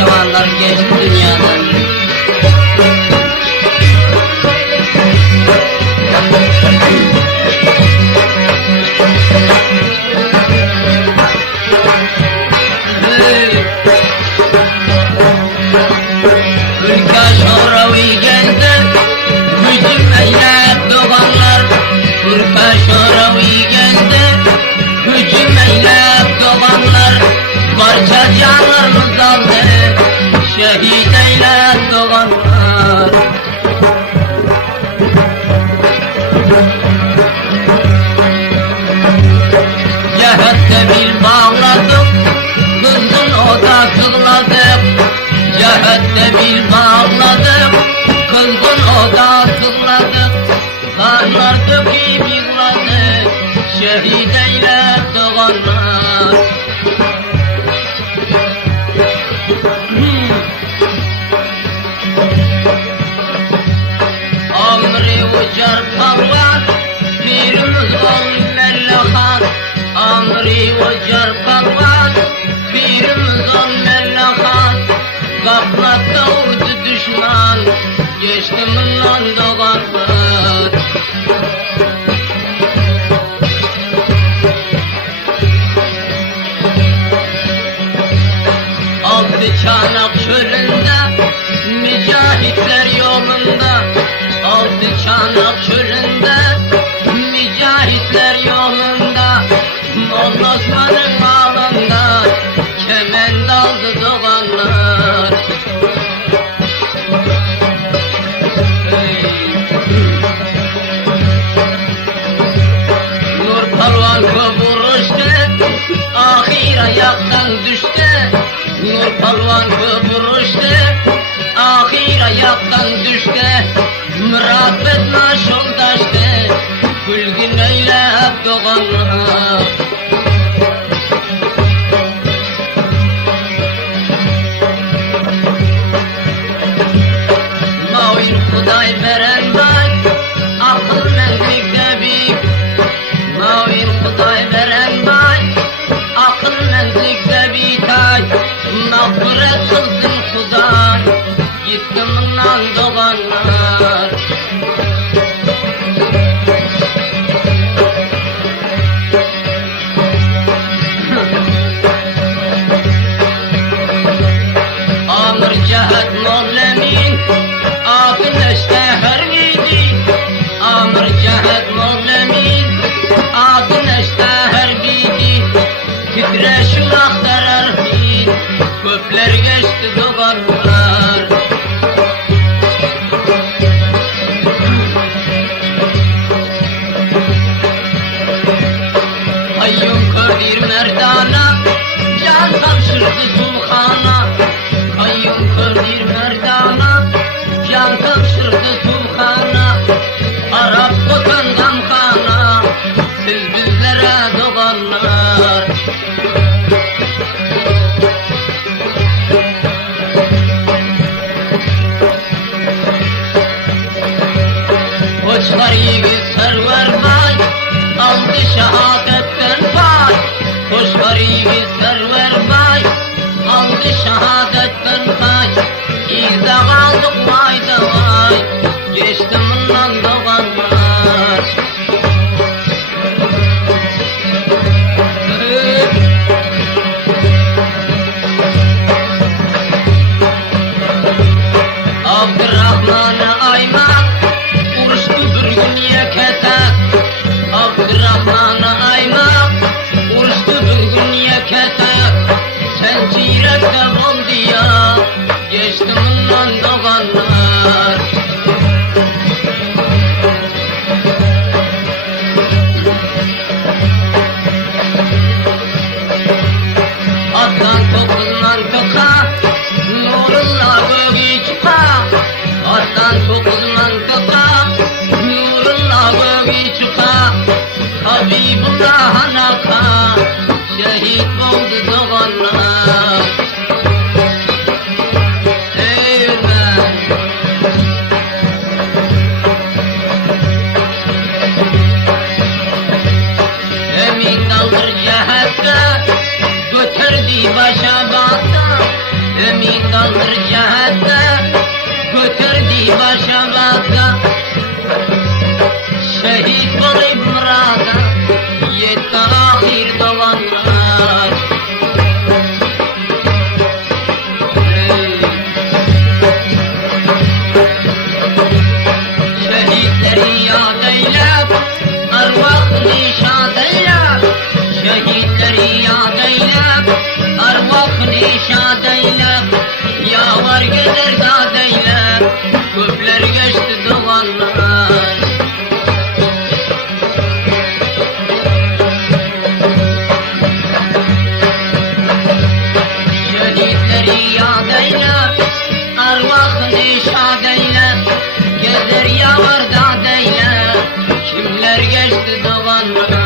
zamanlar geçti dünyadan. Ülke şohravi geldi, hücum eyleyip doğanlar. Ülke şohravi geldi, hücum eyleyip doğanlar. Parça canlarımız aldı, şehit eyleyip doğanlar. Cehette bil bağladık, kızın oda kıladık. Cehette bil bağladık, kızgın oda kıladık. Karlar döküp yıkladı, şehit eyleyip doğanlar. Amri ucar palvan, pirimiz ol Mellahan. Amri ucar palvan, pirimiz ol Mellahan. Gaflatta vurdu düşman, geçti bundan doğanlar. Altı çanak çölünde, mücahitler yolunda. Altı çanak çölünde, mücahitler yolunda. Molla Osman'ın ağlında, kement aldı doğanlar. Nur palvan vuruştu, ahir ayaktan düştü. Nur palvan vuruştu, ahir ayaktan düştü. Mürabet naşoldaştı, gülgün eyleyip doğanlar. Mavin Huday veren bay, akıl mendikte büyük. Mavin Huday veren bay, akıl mendikte bir tay. Mağfiret kılsın Huday, gitti bundan doğanlar. Amr Cehet Mollemin, abin eşteher miydi? Amr Cehet Mollemin, abin eşteher miydi? Titreşi aktarar mıydı? Köpler geçti doğanlar. Kayyum kördür merdana, can tapşırdı sulhana. Kayyum kördür merdana, can tapşırdı sulhana. Arap kokan gamkana, siz bizlere doğanlar. Koçlar yiğit server bay, aldı şehadetten pay. Koçlar yiğit server bay, aldı şehadetten pay. İzde kaldık vay da vay, geçti bundan doğanlar. Abdurrahman'a aymak, uruştu bir gün yeketek. Abdurrahman'a aymak, uruştu bir gün yeketek. Sen çirekte oldu ya, geçti bundan doğanlar. Atlan tokuzman toka, nurullah göğü çıka. Atlan tokuzman toka, nurullah göğü çıka. Habibullah anaka, şehit oldu doğanlar. Eyvallah. Emin daldır cehette, götürdü başa batta. ümit alır cehette, götürdü başa bakka. Şehit olup murada, yetti ahir davanlar. Şehitleri yad eyle, arvahını şad eyle. Şehitleri yad eyle, arvahını şad eyle. Yağlar gezer dad eyle, köpler geçti dumanlar. Şehitleri yad eyle, arvahını şad eyle. Gezer yağlar dad eyle, kimler geçti dumanlar.